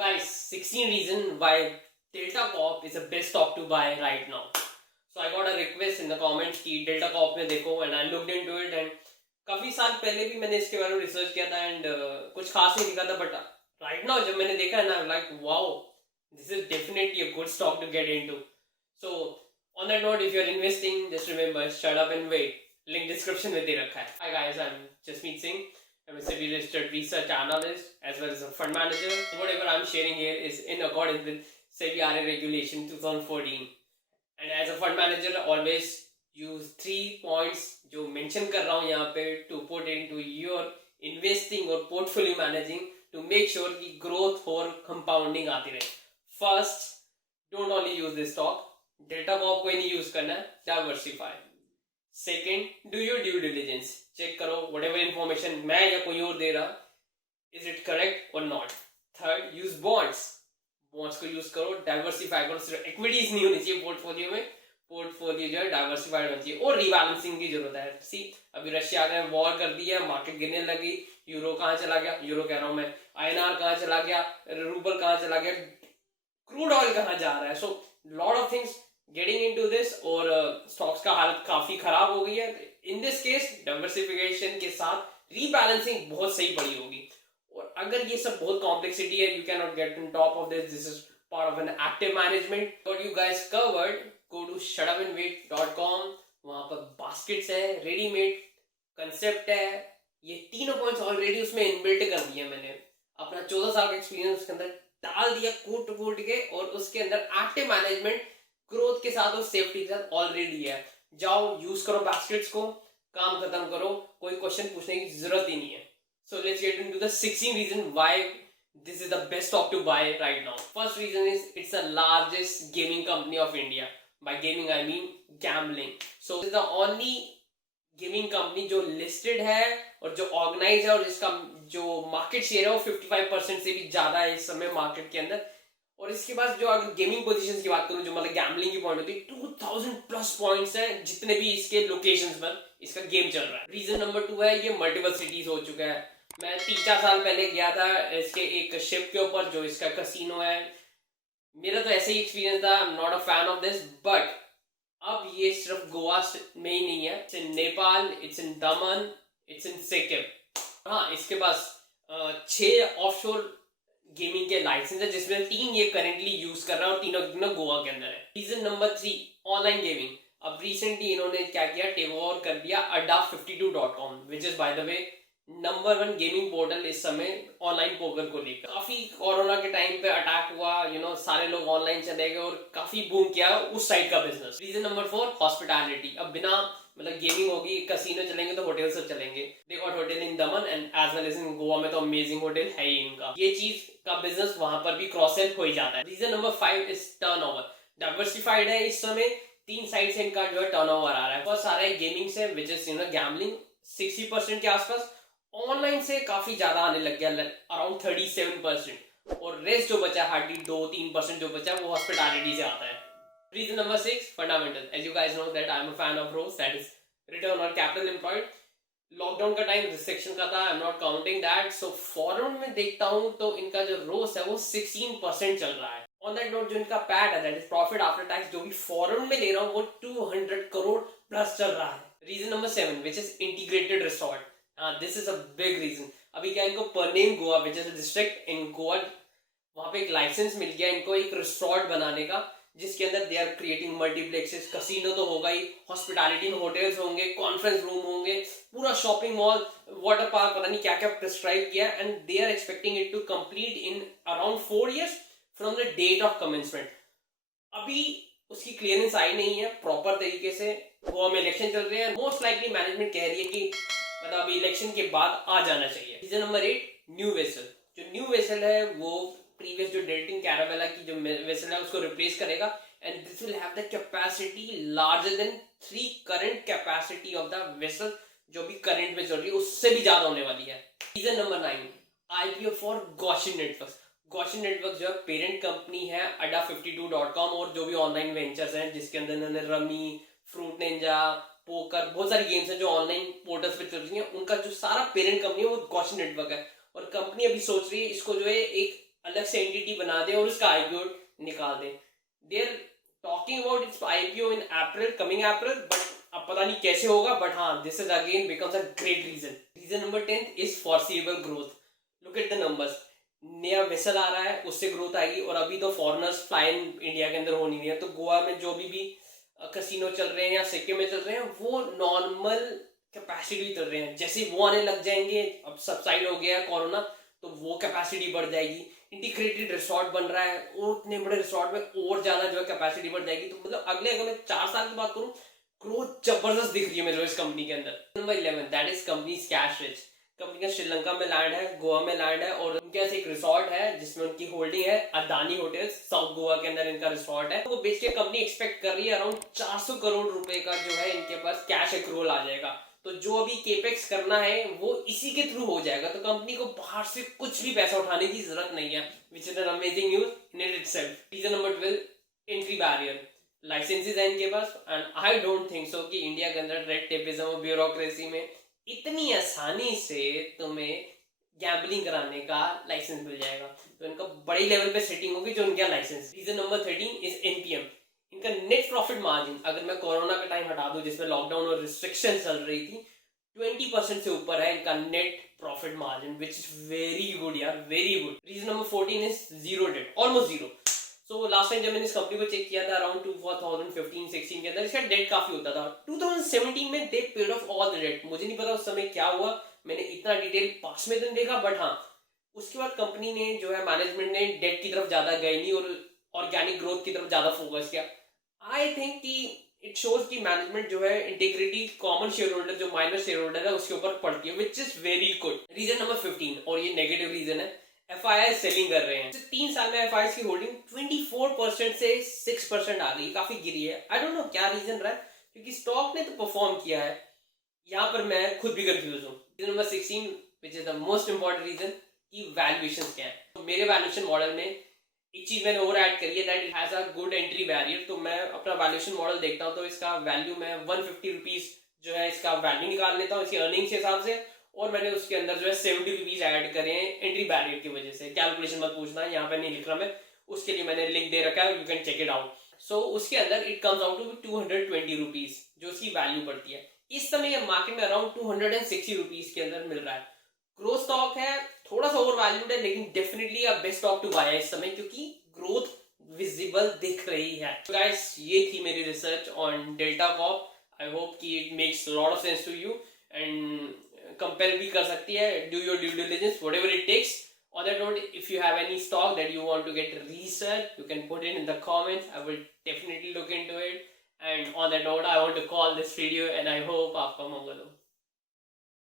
guys, 16 reason why Delta Corp is the best stock to buy right now. So I got a request in the comments कि Delta Corp में देखो, and I looked into it and काफी साल पहले भी मैंने इसके बारे में रिसर्च किया था and कुछ खास नहीं दिखा था, but right now जब मैंने देखा है ना, like wow, this is definitely a good stock to get into. So on that note, if you're investing, just remember, shut up and wait. Link description में दे रखा है. Hi guys, I'm Jasmeet Singh. I'm a SEBI registered research analyst as well as a fund manager. Whatever I'm sharing here is in accordance with SEBI RA regulation 2014. And as a fund manager, always use 3 points जो mention कर रहा हूँ यहाँ पे to put into your investing or portfolio managing to make sure कि growth और compounding आती रहे. First, don't only use this stock. Delta Corp को ही नहीं use करना है. Diversify. Second, do your due diligence. Check करो whatever information मैं या कोई और दे रहा, is it correct or not. Third, use bonds. bonds को यूज करो, डाइवर्सिफाई करो. सिर्फ इक्विटीज नहीं होनी चाहिए पोर्टफोलियो में, पोर्टफोलियो जो है डाइवर्सिफाइड होना चाहिए. और रीबैलेंसिंग की जरूरत है. सी अभी रशिया ने वॉर कर दिया, मार्केट गिरने लगी, यूरो कहाँ चला गया, यूरो कह रहा हूं मैं, आईएनआर कहाँ चला गया, रूबल कहाँ चला गया, क्रूड ऑयल कहाँ जा रहा है. So lot of things getting into this. और स्टॉक्स का हालत काफी खराब हो गई है. इन दिस केस डाइवर्सिफिकेशन के साथ रीबैलेंसिंग बहुत सही पड़ी होगी. और अगर ये सब बहुत कॉम्प्लेक्सिटी है, you can not get on top of this. This is part of an active management. What you guys covered, go to shutupandwait.com. वहां पर बास्केट्स है, रेडीमेड कंसेप्ट है. ये तीनों पॉइंट्स ऑलरेडी उसमें इनबिल्ट कर दिए मैंने. अपना 14 साल का एक्सपीरियंस उसके अंदर डाल दिया कूट कूट के. और उसके अंदर एक्टिव मैनेजमेंट ग्रोथ के साथ और सेफ्टी के साथ ऑलरेडी है. जाओ यूज करो बास्केट्स को, काम खत्म करो, कोई क्वेश्चन पूछने की जरूरत ही नहीं है. So let's get into the 16 reason why this is the best stock to buy right now. First reason is it's the largest gaming company of India. By gaming I mean gambling. So it's the only gaming company जो listed है और जो organized है और जिसका जो market share है वो 55% से भी ज्यादा है इस समय market के अंदर. और इसके बाद जो अगर गेमिंग पोजीशंस की बात करूं, जो मतलब गैम्बलिंग की पॉइंट होती है, 2000 प्लस पॉइंट्स हैं जितने भी इसके लोकेशंस पर इसका गेम चल रहा है. रीजन नंबर 2 है ये मल्टीपल सिटीज हो चुका है. मैं 3-4 साल पहले गया था इसके एक शिप के ऊपर जो इसका कसिनो है. मेरा तो ऐसे ही एक्सपीरियंस था. I am not a fan of this, but अब ये सिर्फ गोवा में ही नहीं है. It's in Nepal, it's in Daman, it's in Sikkim. हाँ, इसके पास 6 ऑफशोर गेमिंग के लाइसेंस है, जिसमें 3 ये करेंटली यूज कर रहा है और तीनों गोवा के अंदर है. Reason number 3, online gaming. अब रिसेंटली इन्होंने क्या किया, टेक ओवर कर दिया adda52.com, which is by the way number 1 gaming portal इस समय ऑनलाइन पोकर को लेकर. काफी कोरोना के टाइम पे अटैक हुआ, सारे लोग ऑनलाइन चले गए और काफी बूम किया उस साइड का बिजनेस. Reason number 4, hospitality. अब बिना मतलब गेमिंग होगी, कसिनो चलेंगे तो होटल से चलेंगे. They got hotel in Daman and as well as in Goa में तो अमेजिंग होटल है ही इनका. ये चीज का बिजनेस वहां पर भी क्रॉस सेल हो ही जाता है. Reason number 5 is turnover. Diversified है इस समय, 3 साइड से इनका जो है टर्नओवर आ रहा है. फर्स्ट आ रहा है गेमिंग से, विच इज गैम्बलिंग 60% के आसपास. ऑनलाइन से काफी ज्यादा आने लग गया, अराउंड 37%. और रेस्ट जो बचा हार्डली 2-3% जो बचा वो हॉस्पिटैलिटी से आता है. Reason number 6, fundamental. As you guys know that I am a fan of ROEs, that is return on capital employed. Lockdown का टाइम रिसेक्शन का था, I am not counting that. So foreign में देखता हूं तो इनका जो रोस है वो 16% चल रहा है. ऑन दैट नोट, जो इनका पैट है, that is profit after tax, जो भी फॉरेन में ले रहा हूं वो 200 करोड़ प्लस चल रहा है. Reason number 7, which is integrated resort. This is a big reason. अभी क्या इनको Pernem Goa, which is a district in Goa, वहां पे एक लाइसेंस मिल गया इनको एक रिसोर्ट बनाने का, जिसके अंदर they are creating multiplexes. Casino तो होगा ही, हॉस्पिटैलिटी में होटल्स होंगे, कॉन्फ्रेंस रूम होंगे, पूरा शॉपिंग मॉल, वाटर पार्क, पता नहीं क्या क्या प्रिस्क्राइब किया. And they are expecting it to complete in around 4 years from the date of commencement. अभी उसकी क्लियरेंस आई नहीं है प्रॉपर तरीके से. गोवा में इलेक्शन चल रहे हैं, मोस्ट लाइकली मैनेजमेंट कह रही है कि मतलब अभी इलेक्शन के बाद आ जाना चाहिए. Reason number 8, new vessel. जो न्यू वेसल है वो प्रीवियस जो डेल्टिंग कैरावेला की जो वेसल है उसको रिप्लेस करेगा. And this will have the capacity larger than 3 current capacity of the vessel जो भी करंट में चल रही है, उससे भी ज्यादा होने वाली है. Reason number 9, IPO for Gaussian networks. Gaussian network जो है पेरेंट कंपनी है adda52.com और जो भी ऑनलाइन वेंचर्स हैं जिसके अंदर इन्होंने रमी, फ्रूट निंजा, पोकर, बहुत सारी गेम्स हैं जो ऑनलाइन पोर्टल्स पे चल रही हैं. उनका जो सारा पेरेंट कंपनी है वो गॉशियन नेटवर्क है. और कंपनी अभी सोच रही है इसको जो है एक अलग से एंटिटी बना दे और उसका आईपीओ निकाल दे. They are talking about its IPO in April, coming April, but अब पता नहीं कैसे होगा. बट हाँ, this is again becomes a great reason. Reason number 10 is foreseeable growth. Look at the numbers. नया वेसल आ रहा है, उससे ग्रोथ आएगी. और अभी तो फॉरेनर्स फ्लाई इन इंडिया के अंदर हो नहीं रही है. तो गोवा में जो भी कसिनो चल रहे हैं या सिक्किम में चल रहे हैं, वो नॉर्मल कैपेसिटी चल रहे हैं. जैसे वो आने लग जाएंगे, अब सबसाइड हो गया कोरोना, तो वो कैपेसिटी बढ़ जाएगी. इंटीग्रेटेड रिसोर्ट बन रहा है, और इतने बड़े रिसोर्ट में और ज्यादा जो है कैपेसिटी बढ़ जाएगी. तो मतलब अगले, अगर मैं 4 साल की बात करूं, ग्रोथ जबरदस्त दिख रही है मेरे इस कंपनी के अंदर. Number 11 that is company cash rich. Company का श्रीलंका में लैंड है, गोवा में लैंड है, और उनके पास एक रिसोर्ट है जिसमें उनकी होल्डिंग है. अदानी होटल्स, साउथ गोवा के अंदर इनका रिसोर्ट है. वो बेच के कंपनी एक्सपेक्ट कर रही है अराउंड 400 करोड़ रुपए का जो है इनके पास कैश एक्रूवल आ जाएगा. तो जो अभी केपेक्स करना है वो इसी के थ्रू हो जाएगा. तो कंपनी को बाहर से कुछ भी पैसा उठाने की जरूरत नहीं है, which is an amazing news in it itself. Reason number 12, entry barrier. Licences है इनके पास, and I don't think so कि इंडिया के अंदर रेड टेपिज्म और ब्यूरोक्रेसी में इतनी आसानी से तुम्हें गैम्बलिंग कराने का लाइसेंस मिल जाएगा. तो इनका बड़ी लेवल पे सेटिंग होगी जो इनका licence. Reason number 13 is NPM. इनका नेट प्रॉफिट मार्जिन, अगर मैं कोरोना का टाइम हटा दूं जिसमें लॉकडाउन और रिस्ट्रिक्शन चल रही थी, 20% से ऊपर है इनका net profit margin, which is very good यार, very good. Reason number 14 is zero debt, almost zero. So last time जब मैंने इस कंपनी को चेक किया था अराउंड 2015-16 के अंदर, इसका डेट काफी होता था. 2017 में they paid off all the debt. मुझे नहीं पता उस समय क्या हुआ, मैंने इतना डिटेल पास में तो नहीं देखा, बट हाँ उसके बाद कंपनी ने जो है, मैनेजमेंट ने डेट की तरफ ज्यादा गई नहीं और ऑर्गेनिक ग्रोथ की तरफ ज्यादा फोकस किया. आई थिंक कि इट शोज कि मैनेजमेंट जो है इंटीग्रिटी कॉमन शेयर होल्डर, जो माइनर शेयर होल्डर है, उसके ऊपर पड़ती है, which is very good. Reason number 15, और ये नेगेटिव रीजन है, एफआईआई सेलिंग कर रहे हैं. 3 साल में एफआईआई की होल्डिंग 24% से 6% आ गई, काफी गिरी है. आई डोंट नो क्या रीजन रहा है, क्योंकि स्टॉक ने तो परफॉर्म किया है. यहाँ पर मैं खुद भी कंफ्यूज हूँ. Reason number 16 which is the most important reason, कि वैल्यूएशन क्या है. तो मेरे वैल्यूएशन मॉडल में एक चीज मैंने और ऐड करी है, that it has a good entry barrier. तो मैं अपना वैल्यूएशन मॉडल देखता हूँ, तो इसका वैल्यू मैं 150 रुपीज जो है इसका वैल्यू निकाल लेता हूँ इसकी अर्निंग्स के हिसाब से, और मैंने उसके अंदर जो है 70 रुपीज ऐड करे हैं एंट्री बैरियर की वजह से. कैलकुलेशन मत पूछना, यहाँ पे नहीं लिख रहा मैं, उसके लिए मैंने लिंक दे रखा है, you can check it out. So उसके अंदर it comes out to 220 rupees जो उसकी वैल्यू पड़ती है. इस समय ये मार्केट में अराउंड 260 रुपीज के अंदर मिल रहा है. ग्रोथ स्टॉक है, थोड़ा सा ओवर वैल्यूड है, लेकिन definitely a best stock to buy है इस समय, क्योंकि ग्रोथ विजिबल दिख रही है. गाइस, ये थी मेरी research on Delta corp. I hope कि it makes lot of sense to you, and compare भी कर सकती है. Do your due diligence, whatever it takes. On that note, if you have any stock that you want to get research, you can put it in the comments. I will definitely look into it. And on that note, I want to call this video, and I hope आपका मंगल हो.